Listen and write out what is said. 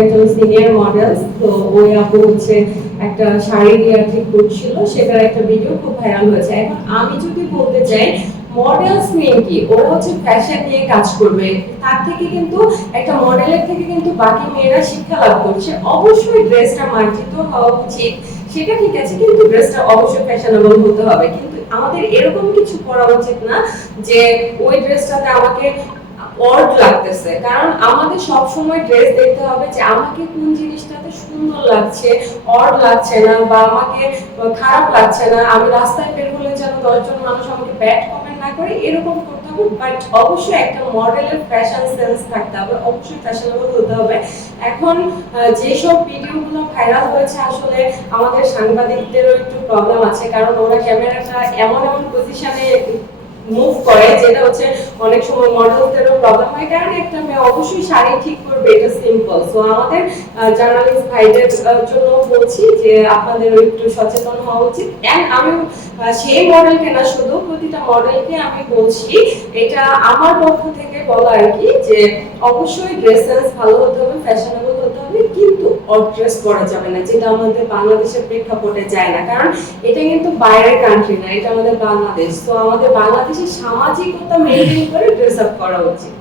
একজন senior model তো ওই আপু হচ্ছে একটা শাড়ি দেওয়ার ঠিক করছিল সেটার একটা ভিডিও খুব ভাইরাল হয়েছে। এখন আমি যদি বলতে চাই মডেলস নিয়ে কি হচ্ছে ফ্যাশন নিয়ে কাজ করবে, তার থেকে কিন্তু একটা মডেলের থেকে কিন্তু বাকি মেয়েরা শিক্ষা লাভ করছে। অবশ্যই ড্রেসটা মার্জিত হওয়া উচিত, সেটা ঠিক আছে, কিন্তু ড্রেসটা অবশ্যই ফ্যাশনেবল হতে হবে। কিন্তু আমাদের এরকম কিছু করা উচিত না যে ওই ড্রেসটাতে আমাকে অড লাগতেছে। কারণ আমাদের সব সময় ড্রেস দেখতে হবে যে আমাকে কোন জিনিসটাতে সুন্দর লাগছে অড লাগছে না বা আমাকে খারাপ লাগছে না। আমি রাস্তায় বের হলে যেন দশজন মানুষ আমাকে ব্যাড কমেন্ট না করে, এরকম করতে হবে। বাট অবশ্যই একটা মডেলের ফ্যাশন সেন্স থাকতে হবে। অবশ্যই ফ্যাশনেবল হতে হবে। এখন যেসব ভিডিওগুলো ভাইরাল হয়েছে, আসলে আমাদের সাংবাদিকদেরও একটু প্রবলেম আছে। কারণ ওরা ক্যামেরাটা এমন এমন পজিশনে মুভ করে, যেটা হচ্ছে অনেক সময় মডেলদেরও প্রবলেম হয়। কারণ একটা মেয়ে অবশ্যই শাড়ি ঠিক করবে, এটা সিম্পল সো আমাদের জার্নালিস্ট ভাইদের জন্য বলছি যে আপনাদের একটু সচেতন হওয়া উচিত। এন্ড আমি সেই মডেলকে না, শুধু প্রতিটা মডেলকে আমি বলছি, এটা আমার পক্ষ থেকে বলা আর কি যে অবশ্যই ড্রেস সেন্স ভালো হতে হবে ফ্যাশনেবল হতে হবে। কিন্তু অড করা যাবে না, যেটা আমাদের বাংলাদেশের প্রেক্ষাপটে যায় না। কারণ এটা কিন্তু বাইরের কান্ট্রি না, এটা আমাদের বাংলাদেশ। তো আমাদের বাংলাদেশের সামাজিকতা মেনটেন করে ড্রেস আপ করা উচিত।